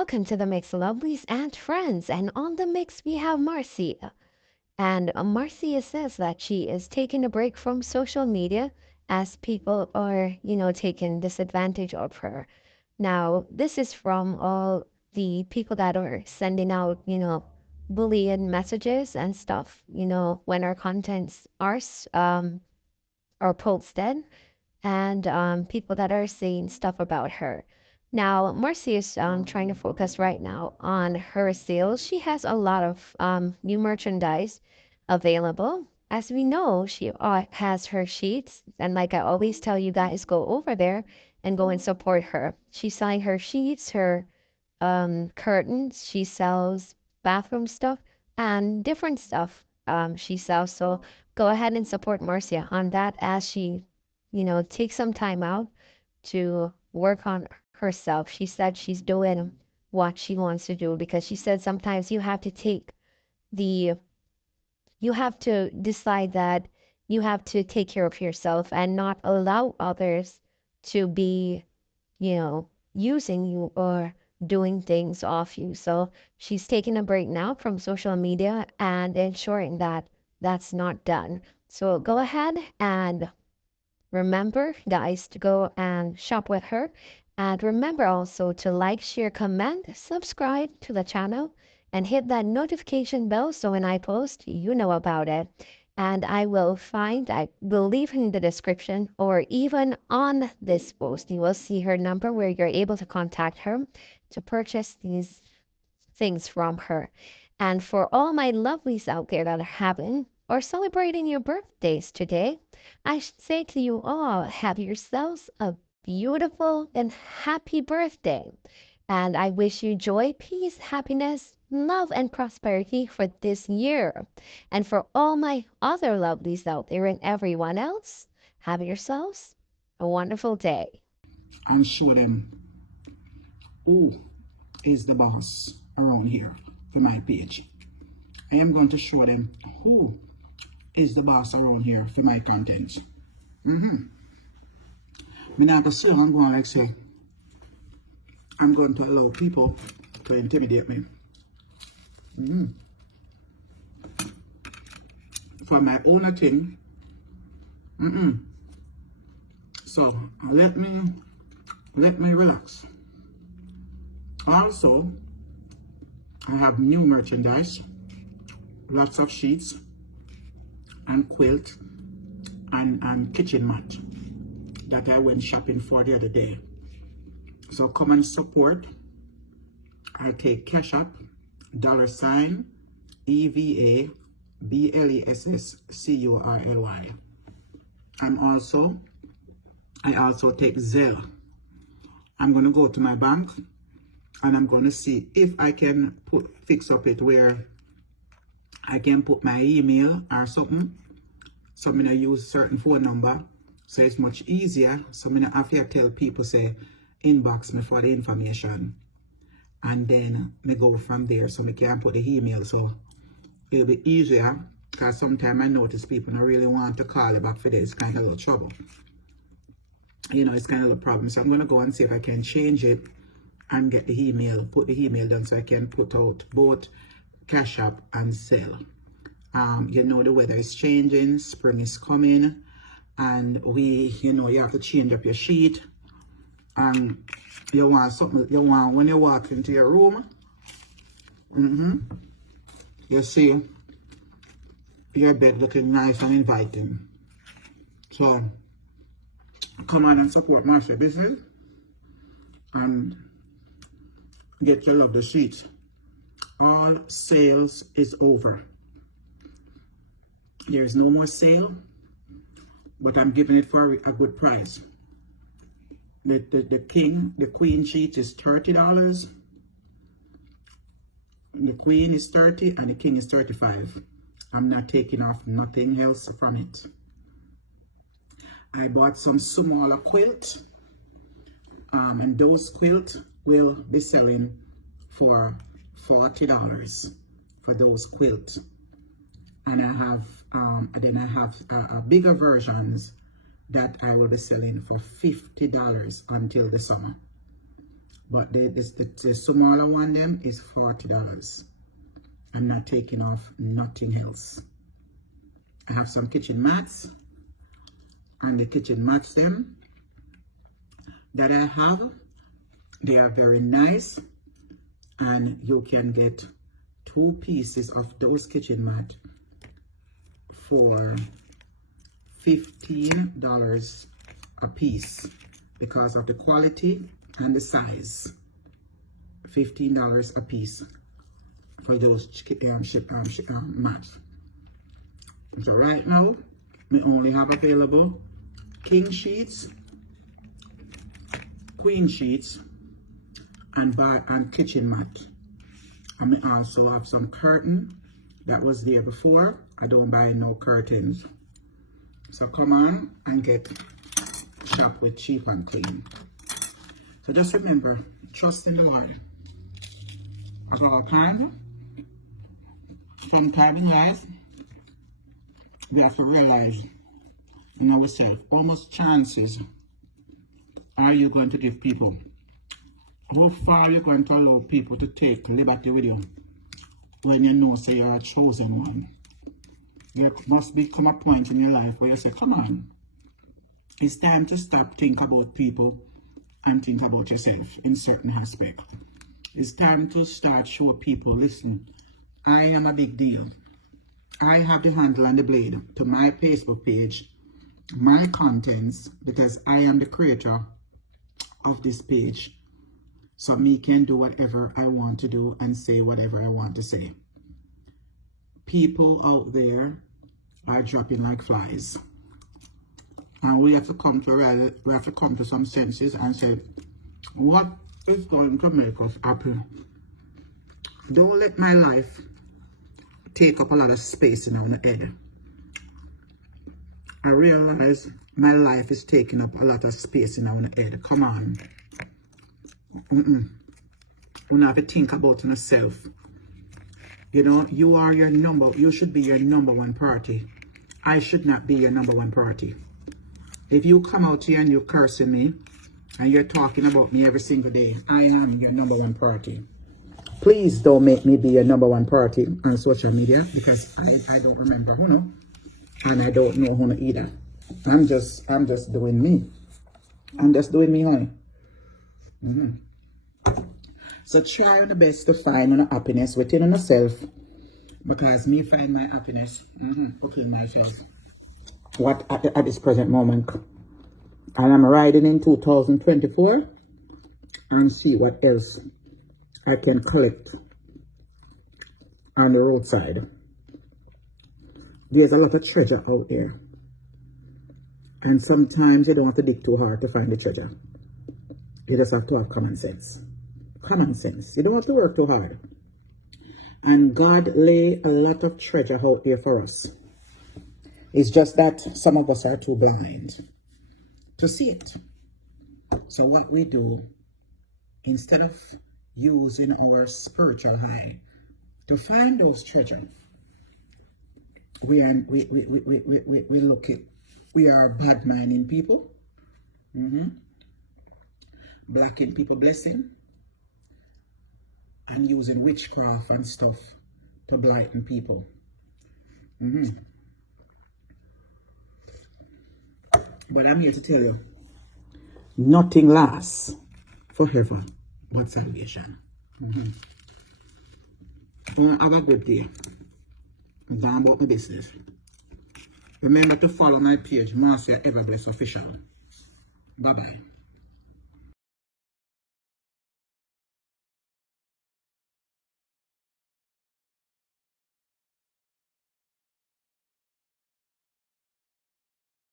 welcome to the Mix Lovelies and Friends. And on the mix, we have Marcia. And Marcia says that she is taking a break from social media as people are, taking disadvantage of her. Now, this is from all the people that are sending out, bullying messages and stuff, when our contents are posted and people that are saying stuff about her. Now, Marcy is trying to focus right now on her sales. She has a lot of new merchandise available. As we know, she has her sheets. And like I always tell you guys, go over there and go and support her. She's selling her sheets, her curtains. She sells bathroom stuff and different stuff she sells. So go ahead and support Marcia on that as she take some time out to work on herself. She said she's doing what she wants to do because she said sometimes the you have to decide that you have to take care of yourself and not allow others to be, using you or doing things off you. So she's taking a break now from social media and ensuring that that's not done. So go ahead and remember, guys, to go and shop with her. And remember also to like, share, comment, subscribe to the channel, and hit that notification bell so when I post, you know about it. And I will leave in the description or even on this post, you will see her number where you're able to contact her to purchase these things from her. And for all my lovelies out there that are having or celebrating your birthdays today, I should say to you all, have yourselves a beautiful and happy birthday. And I wish you joy, peace, happiness, love, and prosperity for this year. And for all my other lovelies out there and everyone else, have yourselves a wonderful day. And show them who is the boss around here for my page. I am going to show them who is the boss around here for my content. I'm not gonna say I'm going like say I'm going to allow people to intimidate me. For my own thing. So let me relax. Also, I have new merchandise, lots of sheets and quilt and kitchen mat that I went shopping for the other day. So come and support. I take Cash App, $ EVABLESSCURLY. I also take Zelle. I'm gonna go to my bank and I'm gonna see if I can fix up it where I can put my email or something. So I'm gonna use certain phone number, so it's much easier. So I'm gonna have to tell people say inbox me for the information, and then me go from there. So I can put the email, so it'll be easier. Because sometimes I notice people don't really want to call it back for this. It's kind of a little trouble. It's kind of a problem. So I'm gonna go and see if I can change it and get the email, put the email down so I can put out both Cash App and Zelle. The weather is changing, spring is coming, and you have to change up your sheet. And you want something, when you walk into your room, you see your bed looking nice and inviting. So come on and support Marcia business and get your lovely sheets. All sales is over. There is no more sale, but I'm giving it for a good price. The queen sheet is $30. The queen is 30 and the king is 35. I'm not taking off nothing else from it. I bought some smaller quilt, and those quilt will be selling for $40 for those quilts. And I have bigger versions that I will be selling for $50 until the summer. But the smaller one them is $40. I'm not taking off nothing else. I have some kitchen mats, and the kitchen mats them that I have, they are very nice, and you can get 2 pieces of those kitchen mat for $15 a piece because of the quality and the size. $15 a piece for those mats. So right now, we only have available king sheets, queen sheets, and kitchen mat. And we also have some curtain that was there before. I don't buy no curtains. So come on and get shop with cheap and clean. So just remember, trust in the Lord. At all times, sometime in life, we have to realize in ourselves, how much chances are you going to give people? How far are you going to allow people to take liberty with you when you know, say, you're a chosen one? There must become a point in your life where you say, come on, it's time to stop think about people and think about yourself in certain aspects. It's time to start show people, listen, I am a big deal. I have the handle and the blade to my Facebook page, my contents, because I am the creator of this page. So me can do whatever I want to do and say whatever I want to say. People out there are dropping like flies. And we have to come to some senses and say, what is going to make us happy? Don't let my life take up a lot of space in our head. I realize my life is taking up a lot of space in our head. Come on. We have to think about yourself. You know, you should be your number one priority. I should not be your number one priority. If you come out here and you're cursing me and you're talking about me every single day, I am your number one priority. Please don't make me be your number one priority on social media, because I don't remember, you know, and I don't know who either. I'm just doing me. I'm just doing me, honey. So try the best to find your happiness within yourself, because me find my happiness within myself. What at this present moment, and I'm riding in 2024 and see what else I can collect on the roadside. There's a lot of treasure out there, and sometimes you don't have to dig too hard to find the treasure. You just have to have common sense. Common sense. You don't have to work too hard. And God lay a lot of treasure out there for us. It's just that some of us are too blind to see it. So what we do, instead of using our spiritual eye to find those treasures, we are bad minding people, blocking people blessing, and using witchcraft and stuff to blighten people. But I'm here to tell you, nothing lasts forever but salvation. Have a good day. I'm going about my business. Remember to follow my page, Marcia Everbless Official. Bye-bye.